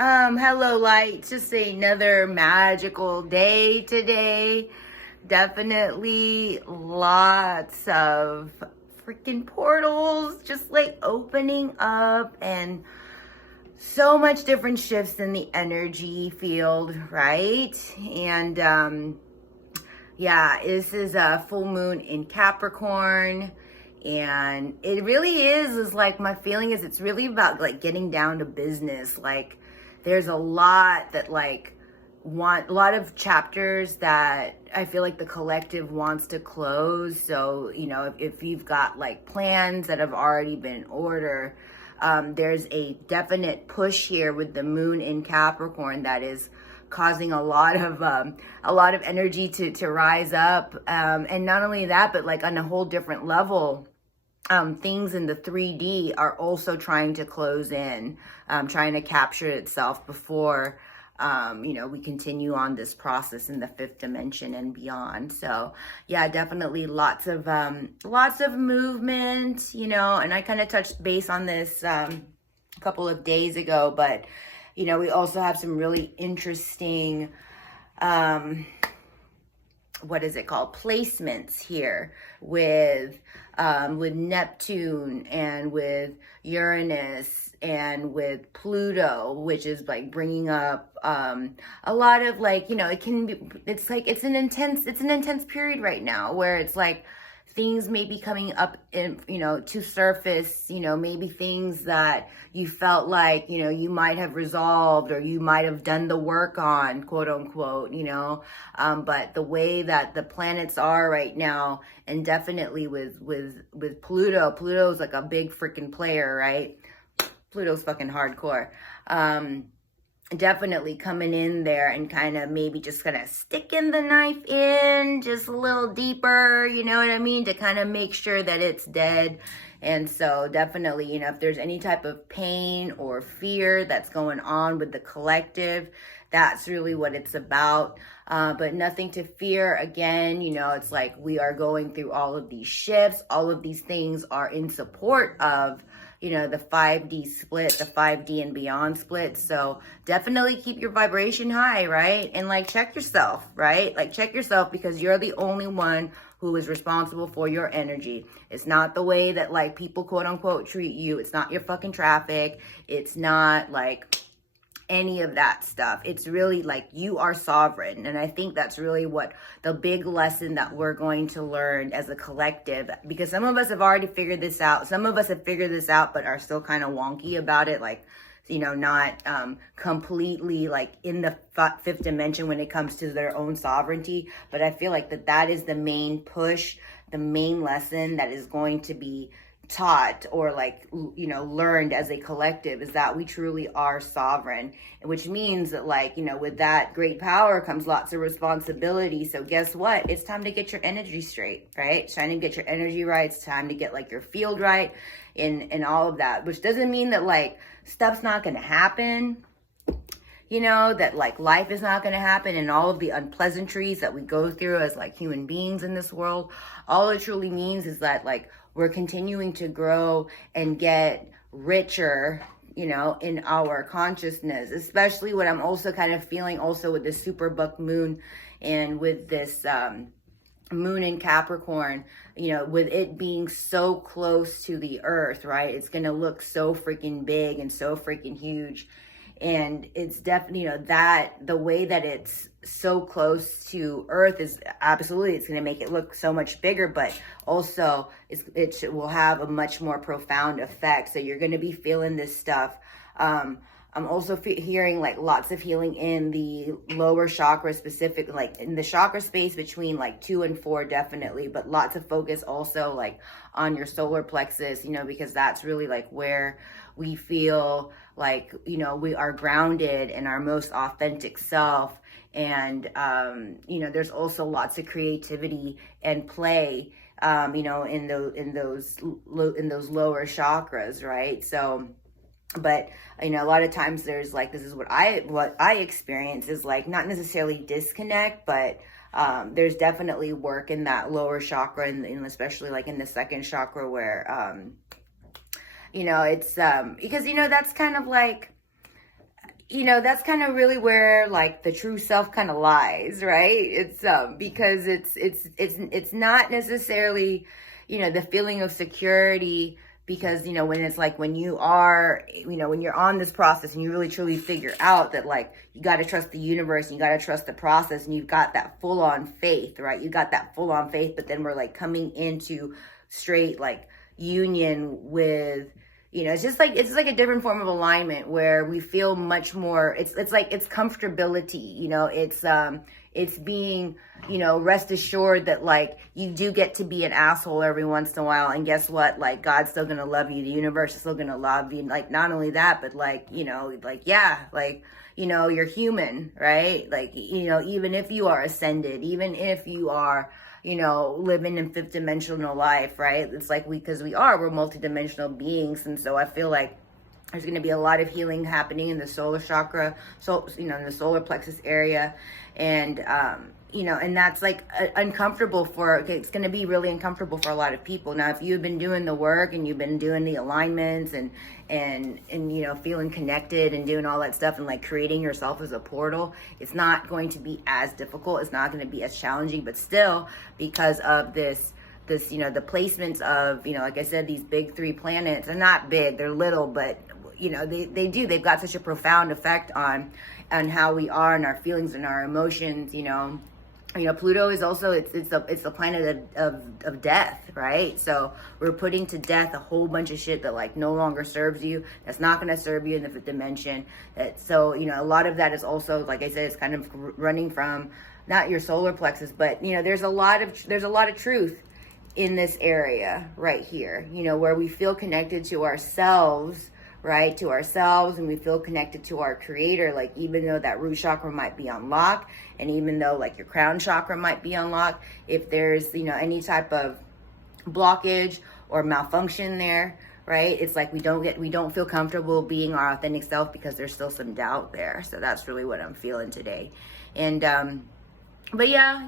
Hello light, just another magical day today. Definitely lots of freaking portals just like opening up and so much different shifts in the energy field, right? And yeah, this is a full moon in Capricorn. And it really is like my feeling is it's really about like getting down to business. Like there's a lot that like want a lot of chapters that I feel like the collective wants to close. So, if you've got like plans that have already been in order, there's a definite push here with the moon in Capricorn that is causing a lot of energy to rise up, and not only that, but like on a whole different level, things in the 3D are also trying to close in, trying to capture itself before we continue on this process in the fifth dimension and beyond. So yeah, definitely lots of movement, and I kind of touched base on this a couple of days ago, but we also have some really interesting, what is it called? Placements here with Neptune and with Uranus and with Pluto, which is like bringing up a lot of like, it can be, it's like, it's an intense period right now where it's like, things may be coming up in, to surface, maybe things that you felt like, you might have resolved or you might have done the work on, quote unquote, but the way that the planets are right now, and definitely with Pluto's like a big freaking player, right? Pluto's fucking hardcore. Definitely coming in there and kind of maybe just kind of sticking the knife in just a little deeper, you know what I mean, to kind of make sure that it's dead. And so definitely, if there's any type of pain or fear that's going on with the collective, that's really what it's about. But nothing to fear. Again, it's like we are going through all of these shifts. All of these things are in support of the 5D split, the 5D and beyond split. So definitely keep your vibration high, right? And like check yourself, right? Like check yourself, because you're the only one who is responsible for your energy. It's not the way that like people quote unquote treat you. It's not your fucking traffic. It's not like any of that stuff. It's really like you are sovereign. And I think that's really what the big lesson that we're going to learn as a collective, because some of us have already figured this out. Some of us have figured this out, but are still kind of wonky about it. Like, not completely like in the fifth dimension when it comes to their own sovereignty. But I feel like that is the main push, the main lesson that is going to be taught or like learned as a collective, is that we truly are sovereign, which means that like with that great power comes lots of responsibility. So guess what, it's time to get your energy straight, right? It's time to get your energy right. It's time to get like your field right and all of that, which doesn't mean that like stuff's not going to happen, that like life is not going to happen, and all of the unpleasantries that we go through as like human beings in this world. All it truly means is that like we're continuing to grow and get richer, in our consciousness, especially what I'm also kind of feeling also with this super buck moon and with this moon in Capricorn, with it being so close to the earth, right? It's going to look so freaking big and so freaking huge. And it's definitely, that the way that it's so close to earth is absolutely, it's going to make it look so much bigger, but also it will have a much more profound effect. So you're going to be feeling this stuff. I'm also hearing like lots of healing in the lower chakra, specific, like in the chakra space between like 2 and 4, definitely, but lots of focus also like on your solar plexus, because that's really like where we feel like, we are grounded in our most authentic self. And, there's also lots of creativity and play, in those lower chakras, right? So, but a lot of times there's like, this is what I experience is like not necessarily disconnect, but there's definitely work in that lower chakra, and especially like in the second chakra where it's because that's kind of like that's kind of really where like the true self kind of lies, right? It's because it's not necessarily, the feeling of security, because when it's like when you are, when you're on this process and you really truly figure out that like you got to trust the universe and you got to trust the process, and you've got that full on faith, right? You got that full on faith, but then we're like coming into straight like union with, it's like a different form of alignment where we feel much more, it's like it's comfortability, it's being, rest assured that like you do get to be an asshole every once in a while, and guess what, like God's still gonna love you, the universe is still gonna love you, like not only that, but like, like yeah, like you're human, right? Like, even if you are ascended, even if you are, living in fifth dimensional life, right? It's like we're multidimensional beings. And so I feel like there's going to be a lot of healing happening in the solar chakra, so, in the solar plexus area. And, and that's like uncomfortable it's going to be really uncomfortable for a lot of people. Now, if you've been doing the work and you've been doing the alignments and feeling connected and doing all that stuff and like creating yourself as a portal, it's not going to be as difficult. It's not going to be as challenging, but still, because of this, the placements of, like I said, these big 3 planets are not big, they're little, but they've got such a profound effect on how we are and our feelings and our emotions. Pluto is also, it's the planet of death, right? So we're putting to death a whole bunch of shit that like no longer serves you, that's not going to serve you in the 5th dimension. So a lot of that is also, like I said, it's kind of running from not your solar plexus, but there's a lot of truth in this area right here, where we feel connected to ourselves, right? To ourselves, and we feel connected to our creator. Like, even though that root chakra might be unlocked, and even though like your crown chakra might be unlocked, if there's, any type of blockage or malfunction there, right? It's like we don't feel comfortable being our authentic self because there's still some doubt there. So that's really what I'm feeling today. And, but yeah,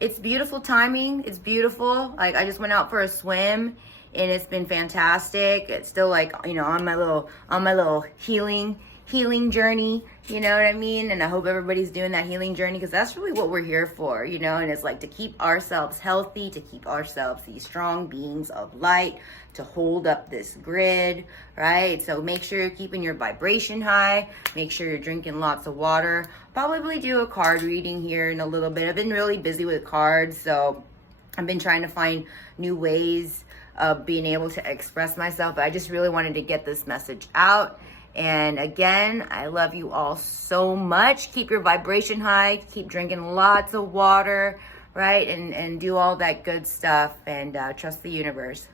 it's beautiful timing. It's beautiful. Like, I just went out for a swim and it's been fantastic. It's still like, on my little healing journey, you know what I mean? And I hope everybody's doing that healing journey, because that's really what we're here for, and it's like to keep ourselves healthy, to keep ourselves these strong beings of light, to hold up this grid, right? So make sure you're keeping your vibration high, make sure you're drinking lots of water. Probably do a card reading here in a little bit. I've been really busy with cards, so I've been trying to find new ways of being able to express myself. But I just really wanted to get this message out. And again, I love you all so much. Keep your vibration high, keep drinking lots of water, right? And do all that good stuff, and trust the universe.